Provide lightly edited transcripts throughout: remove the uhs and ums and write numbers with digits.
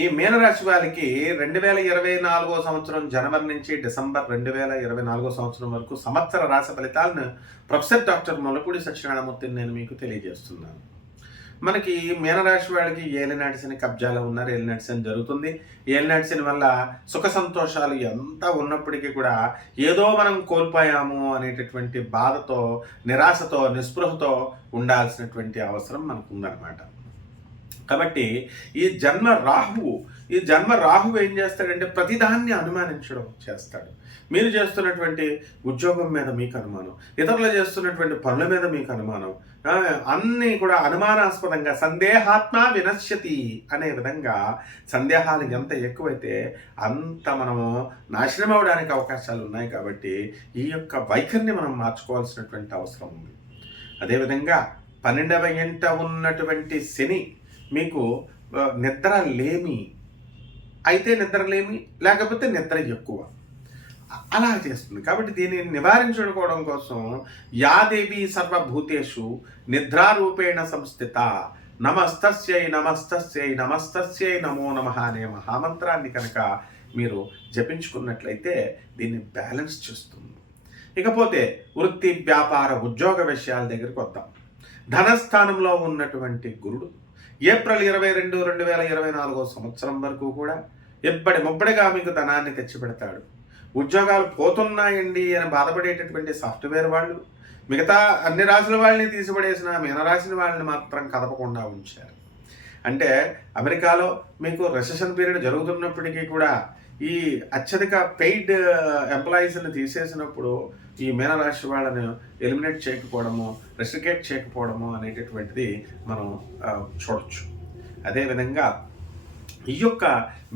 ఈ మీనరాశి వారికి 2024 సంవత్సరం జనవరి నుంచి డిసెంబర్ 2024 సంవత్సరం వరకు సంవత్సర రాశి ఫలితాలను ప్రొఫెసర్ డాక్టర్ మొలపూడి సత్యనారాయణమూర్తిని నేను మీకు తెలియజేస్తున్నాను. మనకి మీనరాశి వాడికి ఏలినాటి శని కబ్జాలో ఉన్నారు. ఏలినాటి శని జరుగుతుంది. ఏలినాటి శని వల్ల సుఖ సంతోషాలు ఎంత ఉన్నప్పటికీ కూడా ఏదో మనం కోల్పోయాము అనేటటువంటి బాధతో, నిరాశతో, నిస్పృహతో ఉండాల్సినటువంటి అవసరం మనకు ఉందన్నమాట. కాబట్టి ఈ జన్మ రాహువు ఏం చేస్తాడంటే ప్రతిదాన్ని అనుమానించడం చేస్తాడు. మీరు చేస్తున్నటువంటి ఉద్యోగం మీద మీకు అనుమానం, ఇతరులు చేస్తున్నటువంటి పనుల మీద మీకు అనుమానం, అన్నీ కూడా అనుమానాస్పదంగా సందేహాత్మ వినశ్యతి అనే విధంగా సందేహాలు ఎంత ఎక్కువైతే అంత మనము నాశనం అవడానికి అవకాశాలు ఉన్నాయి. కాబట్టి ఈ యొక్క వైఖరిని మనం మార్చుకోవాల్సినటువంటి అవసరం ఉంది. అదేవిధంగా 12వ ఇంట ఉన్నటువంటి శని మీకు నిద్రలేమి అయితే నిద్రలేమి, లేకపోతే నిద్ర ఎక్కువ అలా చేస్తుంది. కాబట్టి దీనిని నివారించుకోవడం కోసం యాదేవి సర్వభూతేషు నిద్రారూపేణ సంస్థిత నమస్తస్యై నమస్తస్యై నమస్తస్యై నమో నమః అనే మహామంత్రాన్ని కనుక మీరు జపించుకున్నట్లయితే దీన్ని బ్యాలెన్స్ చేస్తుంది. ఇకపోతే వృత్తి, వ్యాపార, ఉద్యోగ విషయాల దగ్గరికి వద్దాం. ధనస్థానంలో ఉన్నటువంటి గురుడు ఏప్రిల్ 22, 2024 సంవత్సరం వరకు కూడా ముబ్బడిగా మీకు ధనాన్ని తెచ్చిపెడతాడు. ఉద్యోగాలు పోతున్నాయండి అని బాధపడేటటువంటి సాఫ్ట్వేర్ వాళ్ళు మిగతా అన్ని రాశుల వాళ్ళని తీసిపడేసిన మీనరాశిని వాళ్ళని మాత్రం కదపకుండా ఉంచారు. అంటే అమెరికాలో మీకు రెసెషన్ పీరియడ్ జరుగుతున్నప్పటికీ కూడా ఈ అత్యధిక పెయిడ్ ఎంప్లాయీస్ని తీసేసినప్పుడు ఈ మీనరాశి వాళ్ళని ఎలిమినేట్ చేయకపోవడము, రెస్ట్రికేట్ చేయకపోవడము అనేటటువంటిది మనం చూడొచ్చు. అదేవిధంగా ఈ యొక్క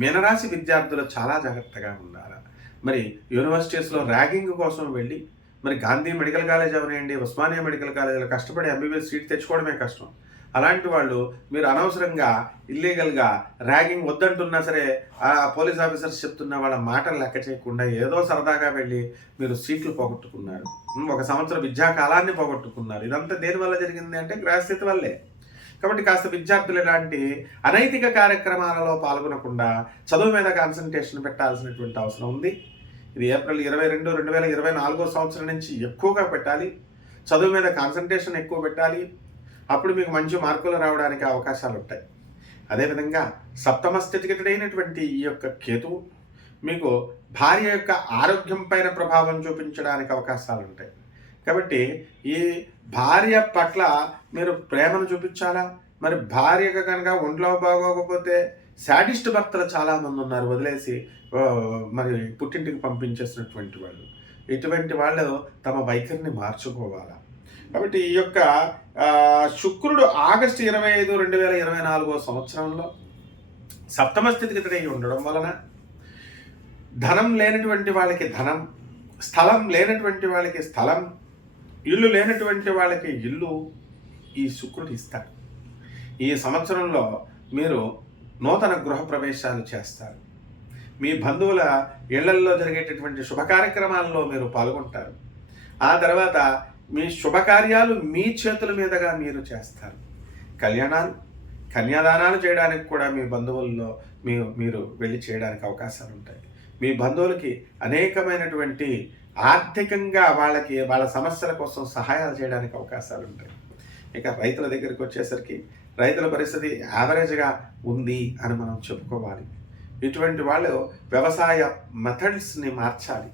మీనరాశి విద్యార్థులు చాలా జాగ్రత్తగా ఉండాలి. మరి యూనివర్సిటీస్లో ర్యాగింగ్ కోసం వెళ్ళి మరి గాంధీ మెడికల్ కాలేజ్ అవనండి, ఉస్మానియా మెడికల్ కాలేజీలో కష్టపడి ఎంబీబీఎస్ సీట్ తెచ్చుకోవడమే కష్టం. అలాంటి వాళ్ళు మీరు అనవసరంగా ఇల్లీగల్గా ర్యాగింగ్ వద్దంటున్నా సరే ఆ పోలీస్ ఆఫీసర్స్ చెప్తున్న వాళ్ళ మాటలు లెక్క చేయకుండా ఏదో సరదాగా వెళ్ళి మీరు సీట్లు పోగొట్టుకున్నారు, 1 సంవత్సరం విద్యాకాలాన్ని పోగొట్టుకున్నారు. ఇదంతా దేనివల్ల జరిగింది అంటే గ్రహస్థితి వల్లే. కాబట్టి కాస్త విద్యార్థులు ఇలాంటి అనైతిక కార్యక్రమాలలో పాల్గొనకుండా చదువు మీద కాన్సన్ట్రేషన్ పెట్టాల్సినటువంటి అవసరం ఉంది. ఇది ఏప్రిల్ 22, 2024 సంవత్సరం నుంచి ఎక్కువగా పెట్టాలి. చదువు మీద కాన్సన్ట్రేషన్ ఎక్కువ పెట్టాలి. అప్పుడు మీకు మంచి మార్కులు రావడానికి అవకాశాలు ఉంటాయి. అదేవిధంగా సప్తమ స్థితిగతుడైనటువంటి ఈ యొక్క కేతువు మీకు భార్య యొక్క ఆరోగ్యం పైన ప్రభావం చూపించడానికి అవకాశాలు ఉంటాయి. కాబట్టి ఈ భార్య పట్ల మీరు ప్రేమను చూపించాలా. మరి భార్యగా కనుక ఒంట్లో బాగోకపోతే శాడిస్ట్ భర్తలు చాలామంది ఉన్నారు, వదిలేసి మరి పుట్టింటికి పంపించేసినటువంటి వాళ్ళు. ఇటువంటి వాళ్ళు తమ వైఖరిని మార్చుకోవాలా. కాబట్టి ఈ యొక్క శుక్రుడు ఆగస్టు 25, 2024 సంవత్సరంలో సప్తమ స్థితిగతుడై ఉండడం వలన ధనం లేనటువంటి వాళ్ళకి ధనం, స్థలం లేనటువంటి వాళ్ళకి స్థలం, ఇల్లు లేనటువంటి వాళ్ళకి ఇల్లు ఈ శుక్రుడు ఇస్తాడు. ఈ సంవత్సరంలో మీరు నూతన గృహ ప్రవేశాలు చేస్తారు. మీ బంధువుల ఇళ్లల్లో జరిగేటటువంటి శుభ కార్యక్రమాల్లో మీరు పాల్గొంటారు. ఆ తర్వాత మీ శుభకార్యాలు మీ చేతుల మీదుగా మీరు చేస్తారు. కన్యాదానాలు చేయడానికి కూడా మీ బంధువుల్లో మీరు వెళ్ళి చేయడానికి అవకాశాలు ఉంటాయి. మీ బంధువులకి అనేకమైనటువంటి ఆర్థికంగా వాళ్ళ సమస్యల కోసం సహాయాలు చేయడానికి అవకాశాలు ఉంటాయి. ఇక రైతుల దగ్గరికి వచ్చేసరికి రైతుల పరిస్థితి యావరేజ్గా ఉంది అని మనం చెప్పుకోవాలి. ఇటువంటి వాళ్ళు వ్యవసాయ మెథడ్స్ని మార్చాలి.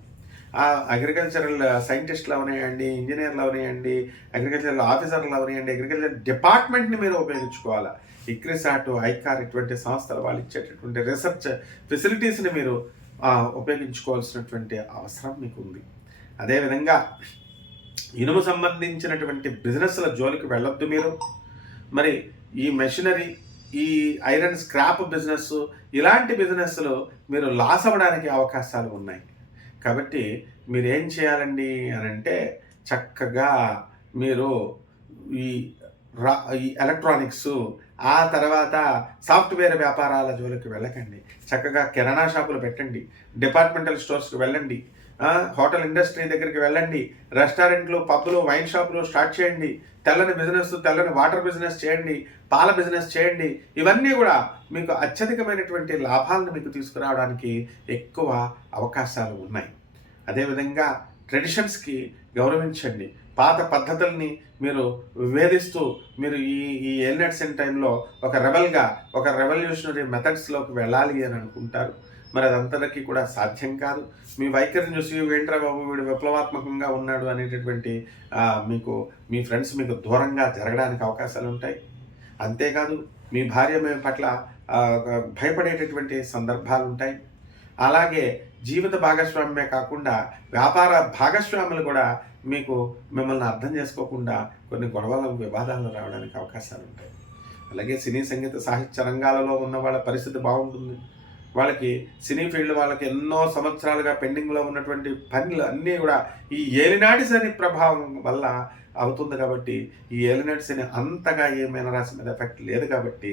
అగ్రికల్చరల్ సైంటిస్టులు అవనాయండి, ఇంజనీర్లు అవనాయండి, అగ్రికల్చరల్ ఆఫీసర్లు అవనాయండి, అగ్రికల్చర్ డిపార్ట్మెంట్ని మీరు ఉపయోగించుకోవాలి. ఇక్రిసాట్, ఐకార్ ఇటువంటి సంస్థలు వాళ్ళు ఇచ్చేటటువంటి రీసెర్చ్ ఫెసిలిటీస్ని మీరు ఉపయోగించుకోవాల్సినటువంటి అవసరం మీకు ఉంది. అదేవిధంగా ఇనుము సంబంధించినటువంటి బిజినెస్ల జోలికి వెళ్ళొద్దు మీరు. మరి ఈ మెషినరీ, ఈ ఐరన్ స్క్రాప్ బిజినెస్, ఇలాంటి బిజినెస్లు మీరు లాస్ అవ్వడానికి అవకాశాలు ఉన్నాయి. కాబట్టి మీరు ఏం చేయాలండి అని అంటే చక్కగా మీరు ఈ ఎలక్ట్రానిక్స్, ఆ తర్వాత సాఫ్ట్వేర్ వ్యాపారాల జోలికి వెళ్ళకండి. చక్కగా కిరాణా షాపులు పెట్టండి, డిపార్ట్మెంటల్ స్టోర్స్కి వెళ్ళండి, హోటల్ ఇండస్ట్రీ దగ్గరికి వెళ్ళండి, రెస్టారెంట్లు, పబ్లు, వైన్ షాపులు స్టార్ట్ చేయండి, తెల్లని వాటర్ బిజినెస్ చేయండి, పాల బిజినెస్ చేయండి. ఇవన్నీ కూడా మీకు అత్యధికమైనటువంటి లాభాలను మీకు తీసుకురావడానికి ఎక్కువ అవకాశాలు ఉన్నాయి. అదేవిధంగా ట్రెడిషన్స్కి గౌరవించండి. పాత పద్ధతుల్ని మీరు విభేదిస్తూ మీరు ఈ ఎల్నెట్సన్ టైంలో ఒక రెవల్యూషనరీ మెథడ్స్లోకి వెళ్ళాలి అని అనుకుంటారు. మరి అదంతటికీ కూడా సాధ్యం కాదు. మీ వైఖరిని చూసి ఏంట్రా బాబు వీడు విప్లవాత్మకంగా ఉన్నాడు అనేటటువంటి మీకు మీ ఫ్రెండ్స్ మీకు దూరంగా జరగడానికి అవకాశాలు ఉంటాయి. అంతేకాదు మీ భార్య పట్ల భయపడేటటువంటి సందర్భాలు ఉంటాయి. అలాగే జీవిత భాగస్వామ్యమే కాకుండా వ్యాపార భాగస్వాములు కూడా మిమ్మల్ని అర్థం చేసుకోకుండా కొన్ని గొడవలు, వివాదాలు రావడానికి అవకాశాలు ఉంటాయి. అలాగే సినీ, సంగీత, సాహిత్య రంగాలలో ఉన్న వాళ్ళ పరిస్థితి బాగుంటుంది. వాళ్ళకి సినీ ఫీల్డ్ వాళ్ళకి ఎన్నో సంవత్సరాలుగా పెండింగ్లో ఉన్నటువంటి పనులు అన్నీ కూడా ఈ ఏలినాటి శని ప్రభావం వల్ల అవుతుంది. కాబట్టి ఈ ఏలినాటి శని అంతగా ఏ మీనరాశి మీద ఎఫెక్ట్ లేదు. కాబట్టి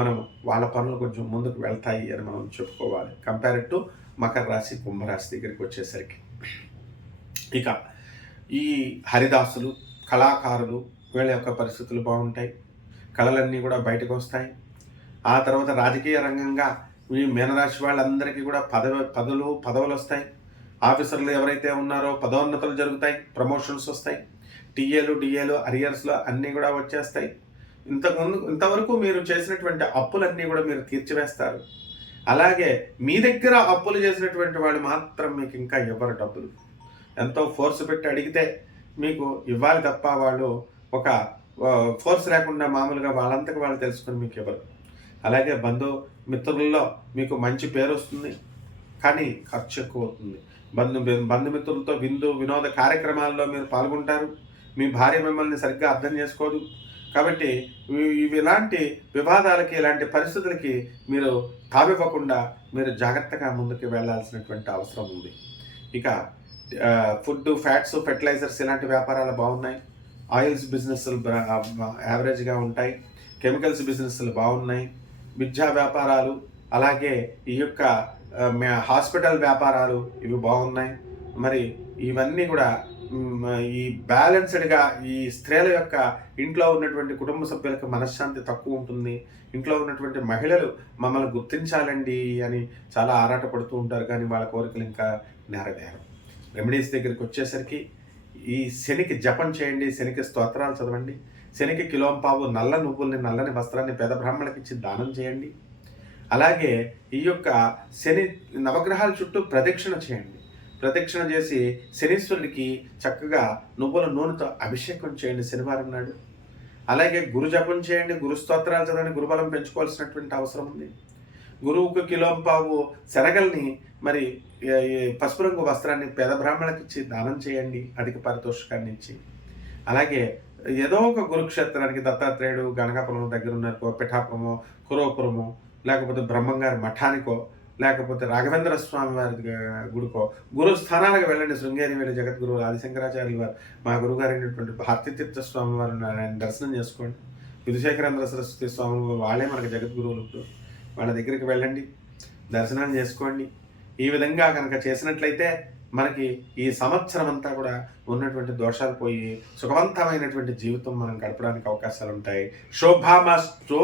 మనం వాళ్ళ పనులు కొంచెం ముందుకు వెళ్తాయి అని మనం చెప్పుకోవాలి. కంపేర్డ్ టు మకర రాశి, కుంభరాశి దగ్గరికి వచ్చేసరికి ఇక ఈ హరిదాసులు, కళాకారులు వీళ్ళ యొక్క పరిస్థితులు బాగుంటాయి. కళలన్నీ కూడా బయటకు వస్తాయి. ఆ తర్వాత రాజకీయ రంగంగా ఈ మీనరాశి వాళ్ళందరికీ కూడా పదవులు వస్తాయి. ఆఫీసర్లు ఎవరైతే ఉన్నారో పదోన్నతులు జరుగుతాయి, ప్రమోషన్స్ వస్తాయి. డిఏలు అరియర్స్లో అన్నీ కూడా వచ్చేస్తాయి. ఇంతవరకు మీరు చేసినటువంటి అప్పులన్నీ కూడా మీరు తీర్చివేస్తారు. అలాగే మీ దగ్గర అప్పులు చేసినటువంటి వాళ్ళు మాత్రం మీకు ఇంకా ఇవ్వరు డబ్బులు. ఎంతో ఫోర్స్ పెట్టి అడిగితే మీకు ఇవ్వాలి తప్ప వాళ్ళు ఒక ఫోర్స్ లేకుండా మామూలుగా వాళ్ళంతకు వాళ్ళు తెలుసుకొని మీకు ఇవ్వరు. అలాగే బంధుమిత్రుల్లో మీకు మంచి పేరు వస్తుంది, కానీ ఖర్చు ఎక్కువ అవుతుంది. బంధుమిత్రులతో వినోద కార్యక్రమాల్లో మీరు పాల్గొంటారు. మీ భార్య మిమ్మల్ని సరిగ్గా అర్థం చేసుకోదు. కాబట్టి ఇలాంటి వివాదాలకి, ఇలాంటి పరిస్థితులకి మీరు తావివ్వకుండా మీరు జాగ్రత్తగా ముందుకు వెళ్ళాల్సినటువంటి అవసరం ఉంది. ఇక ఫుడ్, ఫ్యాట్స్, ఫెర్టిలైజర్స్ ఇలాంటి వ్యాపారాలు బాగున్నాయి. ఆయిల్స్ బిజినెస్లు యావరేజ్గా ఉంటాయి. కెమికల్స్ బిజినెస్లు బాగున్నాయి. విద్యా వ్యాపారాలు, అలాగే ఈ యొక్క హాస్పిటల్ వ్యాపారాలు ఇవి బాగున్నాయి. మరి ఇవన్నీ కూడా ఈ బ్యాలెన్స్డ్గా ఈ స్త్రీల యొక్క ఇంట్లో ఉన్నటువంటి కుటుంబ సభ్యులకు మనశ్శాంతి తక్కువ ఉంటుంది. ఇంట్లో ఉన్నటువంటి మహిళలు మమ్మల్ని గుర్తించాలండి అని చాలా ఆరాటపడుతూ ఉంటారు, కానీ వాళ్ళ కోరికలు ఇంకా నెరవేరు. రెమెడీస్ దగ్గరికి వచ్చేసరికి ఈ శనికి జపం చేయండి, శనికి స్తోత్రాలు చదవండి, శనికి కిలోంపావు నల్ల నువ్వుల్ని, నల్లని వస్త్రాన్ని పేద బ్రాహ్మణులకు ఇచ్చి దానం చేయండి. అలాగే ఈ యొక్క శని నవగ్రహాల చుట్టూ ప్రదక్షిణ చేయండి. ప్రదక్షిణ చేసి శనీశ్వరుడికి చక్కగా నువ్వుల నూనెతో అభిషేకం చేయండి శనివారం నాడు. అలాగే గురు జపం చేయండి, గురు స్తోత్రాలు చదవండి. గురుబలం పెంచుకోవాల్సినటువంటి అవసరం ఉంది. గురువుకు కిలోంపావు శనగల్ని మరి పసుపు రంగు వస్త్రాన్ని పేద బ్రాహ్మణులకు ఇచ్చి దానం చేయండి, అధిక పారితోషికాన్ని ఇచ్చి. అలాగే ఏదో ఒక గురుక్షేత్రానికి దత్తాత్రేయుడు గణకాపురం దగ్గర ఉన్నారో, పిఠాపురమో, కురవపురమో, లేకపోతే బ్రహ్మంగారి మఠానికో, లేకపోతే రాఘవేంద్ర స్వామి వారి గుడికో, గురు స్థానాలకు వెళ్ళండి. శృంగేరి వెళ్ళి జగద్గురువు ఆదిశంకరాచార్యుల వారు, మా గురువుగారు అయినటువంటి భారతీతీర్థ స్వామి వారిని ఆయన దర్శనం చేసుకోండి. విధుశేఖరేంద్ర సరస్వతి స్వామి వాళ్ళే మనకు జగద్గురువులు. వాళ్ళ దగ్గరికి వెళ్ళండి, దర్శనం చేసుకోండి. ఈ విధంగా కనుక చేసినట్లయితే మనకి ఈ సంవత్సరం అంతా కూడా ఉన్నటువంటి దోషాలు పోయి సుఖవంతమైనటువంటి జీవితం మనం గడపడానికి అవకాశాలు ఉంటాయి. శోభామస్తు.